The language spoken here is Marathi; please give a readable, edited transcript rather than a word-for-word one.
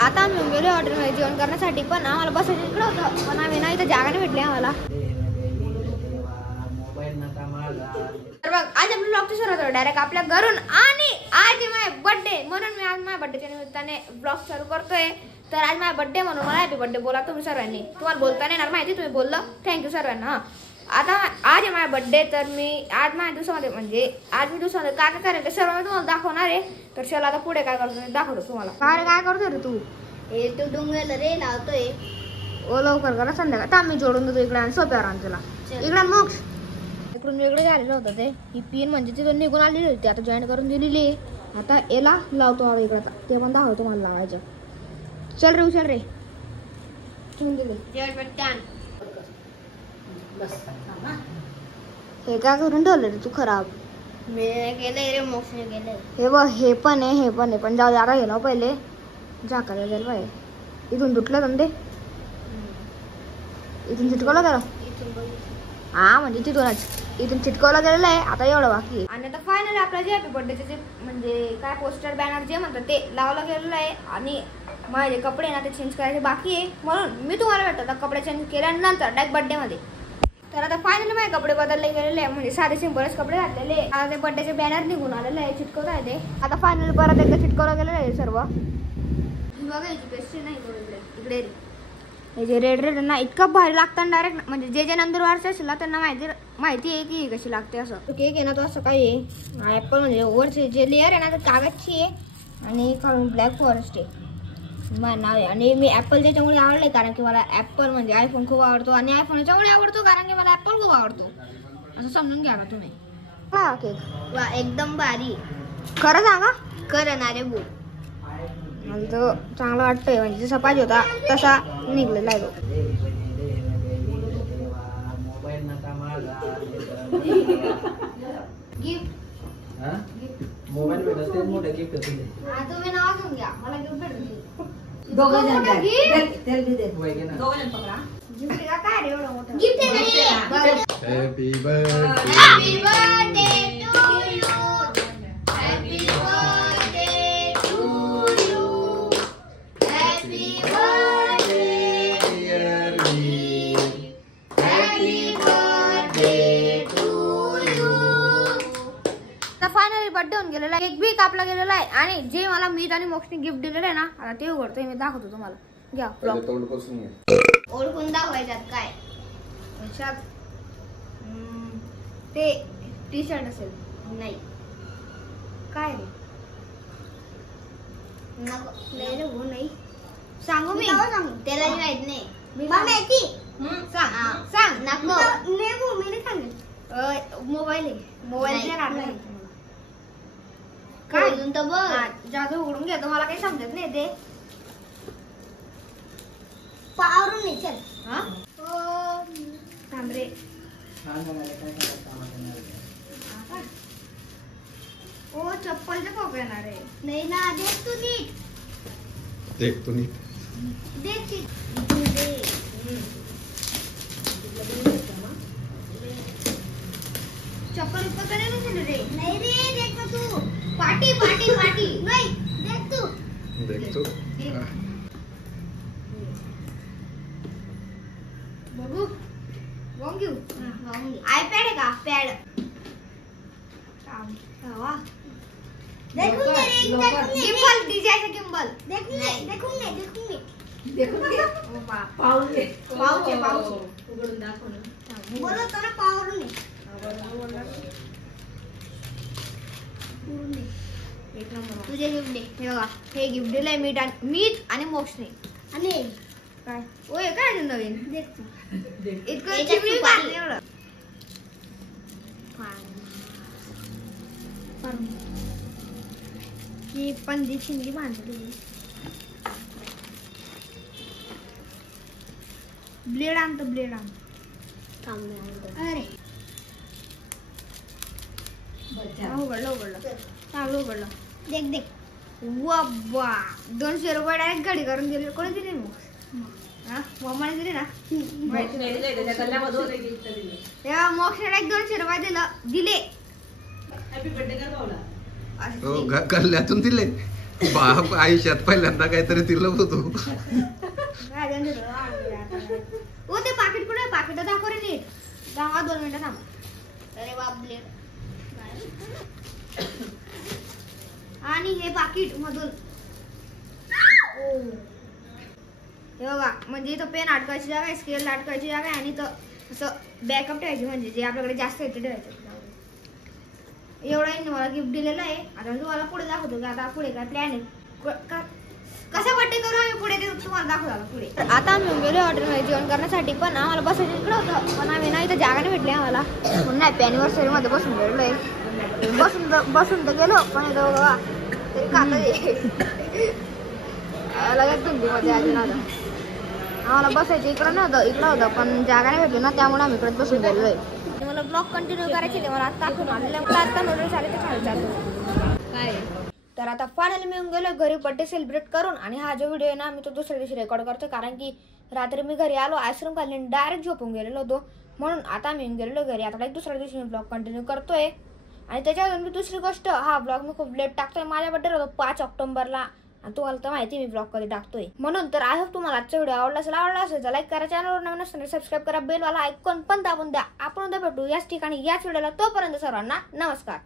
आता आम्ही गेलो हॉटेलमध्ये जेवण करण्यासाठी, पण आम्हाला बसायचं इकडं होतं, पण आम्ही नाही तर जागा नाही भेटली आम्हाला. तर बघ आज आपण ब्लॉग सुरू होतो डायरेक्ट आपल्या घरून, आणि आज माझा बर्थडे म्हणून मी आज माझ्या बर्थडेच्या निमित्ताने ब्लॉग सुरू करतोय. तर आज माझा बर्थडे म्हणून मला हॅपी बर्थडे बोला तुम्ही सर्वांनी. तुम्हाला बोलता नाही येणार माहिती, तुम्ही बोललं थँक्यू सर्वांना. आता आज आहे माझा बर्थडे, तर मी आज माझ्या दिवसामध्ये म्हणजे आज मी दिवसामध्ये काय काय करेल ते सर्व मी तुम्हाला दाखवणार आहे. तर चला आता पुढे काय करतो दाखवतो तुम्हाला. काय करतोय रे तू? हे तू डोंगराला रे लावतोय. ओ लवकर करा संध्याकाळ. तर मी जोडून देतो इकडे आणि सोप्यावर आण तुला इकडे. मग इकडून वेगळे झालेलं होतं ते, ही पिन म्हणजे तिथून निघून आलेली होती, आता जॉईन करून दिलेली आहे. आता याला लावतो इकडे, ते पण दाखवतो मला लावायचं. चल रे उचल रे. ठेवून दिले हे काय करून ठेवलं रे तू खराब? मी गेले रे मोक्षने गेले. हे बघ हे पण आहे पण जाऊ दे आता. हे ना पहिले झाकायला जायला पाहिजे. इथून तुटलं तर ते इथून चिटकवलं गेलं. हा म्हणजे तिथूनच इथून चिटकवलं गेलेलं आहे. आता एवढं बाकी आहे. आणि आता फायनली आपल्या जे हॅपी बर्थडेचे जे म्हणजे काय पोस्टर बॅनर जे म्हणतात ते लावलं गेलेलं आहे. आणि माझे कपडे ना ते चेंज करायचे बाकी आहे, म्हणून मी तुम्हाला भेटतो आता कपडे चेंज केल्यानंतर डायरेक्ट बर्थडेमध्ये. तर आता फायनली माझे कपडे बदलले गेलेले आहे, म्हणजे साधे सिंपलच कपडे घातलेले. आता ते बर्थडेचे बॅनर निघून आलेले आहे, चिटकवता येते. आता फायनली परत एकदा चिटकवलं गेलेलं आहे सर्व. बघा याची पेस्ट्री नाही इकडे हे जे रेड ना इतकं भारी लागतं डायरेक्ट. म्हणजे जे नंदुरबारचे असेल ना त्यांना माहिती आहे की कशी लागते. असं केक आहे ना तो असं काही आहे. ॲपल म्हणजे वरचे जे लेअर आहे ना तर कागदची आहे आणि खालून ब्लॅक फॉरेस्ट आहे माझं नाव आहे. आणि मी ॲपल त्याच्यामुळे आवडले कारण की मला ॲपल म्हणजे आयफोन खूप आवडतो, आणि आयफोन याच्यामुळे आवडतो कारण की मला ॲपल खूप आवडतो. असं समजून घ्या का तुम्ही. हा केक वा एकदम भारी. खरं सांगा खरं ना रे बो. मला तो चांगला वाटतोय, म्हणजे जसा पाहिजे होता तसा निघलेला आहे तो. मोबाईल भेटते मोठे गिफ्ट तुम्ही नाव घेऊन घ्या, मला गिफ्ट भेटून काय रे एवढं मोठं गिफ्ट आहे. Happy birthday happy birthday to you. Happy birthday to you. Happy birthday dear me. Happy birthday to you. आता फायनली बर्थडे होऊन गेलेला आहे, केक बी कापला गेलेला आहे. आणि जे मला मीत आणि मोक्षने गिफ्ट दिलेलं आहे ना आता ते उघडतोय मी, दाखवतो तुम्हाला. घ्या तोंडपासून ओळखून दाखवायच्यात काय ते टी शर्ट असेल. नाही काय रे नको लय रे हो. नाही सांगू मी सांगू त्याला माहित नाही. मी माहिती सांग सांग नको नेबू मी नाही सांगेल. मोबाईल आहे. मोबाईल नाही. देणार नाही काय अजून तर बघ. जादू उघडून घ्या, मला काही समजत नाही ते. पावरून नाही चल. हा थांब रे. ओ चप्पलचे खोक येणार आहे. नाही ना देख तू नीट. देख तू नीट. देख चप्पल उपकर नाही रे. नाही रे देख ना तू. पाटी पाटी पाटी नाही देख तू. देख तू. बघू बघून घेऊ. आयपॅड आहे का पॅड. देखून घे रे. किंबल डीजेचे किंबल. देखून घे देखून घे देखून घे. देखून घे. पाऊचे पाऊचे उघडून दाखव ना. बोलतो ना पावरून घे. तुझे गिफ्ट दे. हे बघा हे गिफ्ट दिलंय मीत आणि मोक्षने. आणि काय ओय काय नवीन देख तू. इतकं चिमणी बांधली एवढं. ही पंदी चिमणी बांधली. ब्लेड आणतो ब्लेड आण. अरे उघडलं उघडलं चांगलं उघडलं. देख देख. वा 200 रुपये डायरेक्ट गाडी करून दिले. कोणी दिले मग? हा मम्माने दिले ना. मोक्षने डायरेक्ट 200 रुपये दिले. हो गल्ल्यातून दिले बाप आयुष्यात पहिल्यांदा काहीतरी दिलं होतो. ओ ते पाकिट कुठे पाकिट दाखव रे नीट. दाखवा 2 मिनिटं थांब. अरे बापले. आणि हे पाकिट मधून हे बघा म्हणजे इथं पेन अटकायची जागा आहे, स्केल अटकायची जागा आहे आणि इथं असं बॅकअप ठेवायची म्हणजे जे आपल्याकडे जास्त आहे ते ठेवायचं. एवढं यांनी मला गिफ्ट दिलेलं आहे. आता मी तुम्हाला पुढे दाखवतो की आता पुढे काय प्लॅन आहे, कसा बर्थडे करू आम्ही पुढे ते तुम्हाला दाखवतो पुढे. आता आम्ही गेलो हॉटेलमध्ये जेवण करण्यासाठी, पण आम्हाला बसायचं इकडं होतं, पण आम्ही नाही तर जागा नाही भेटली आम्हाला, म्हणून नाही अॅनिव्हर्सरी मध्ये बसून गेलो आहे. बसून तर गेलो पण इथं बघा तरी खाता लगेच तुमची मजा आली ना. आम्हाला बसायचं इकडं नव्हतं, इकडं होतं पण जागा नाही भेटली ना, त्यामुळे आम्ही इकडे बसून गेलो आहे. मला ब्लॉग कंटिन्यू करायचे ते मला आता आठवण आलेलं, मला आता नूडल्स आले तर खायला चालतो काय. तर आता फायनली मी येऊन गेलो घरी बर्थडे सेलिब्रेट करून. आणि हा जो व्हिडिओ आहे ना मी तो दुसऱ्या दिवशी रेकॉर्ड करतो, कारण की रात्री मी घरी आलो आईस्क्रीम खाल्ली आणि डायरेक्ट झोपून गेलेलो होतो, म्हणून आता मी येऊन गेलेलो घरी. आता दुसऱ्या दिवशी मी ब्लॉग कंटिन्यू करतोय. आणि त्याच्यावर मी दुसरी गोष्ट, हा ब्लॉग मी खूप लेट टाकतोय. माझ्या बर्थडे होतो 5 ऑक्टोबरला आणि तुम्हाला तर माहिती मी ब्लॉग कधी टाकतोय, म्हणून तर आय होप तुम्हाला आजचा व्हिडिओ आवडला असेल तर लाईक करा, चॅनलवर नवीन असताना सबस्क्राईब करा, बेल वाला आयकॉन पण दाबून द्या. आपण उद्या भेटू याच ठिकाणी याच व्हिडिओला. तोपर्यंत सर्वांना नमस्कार.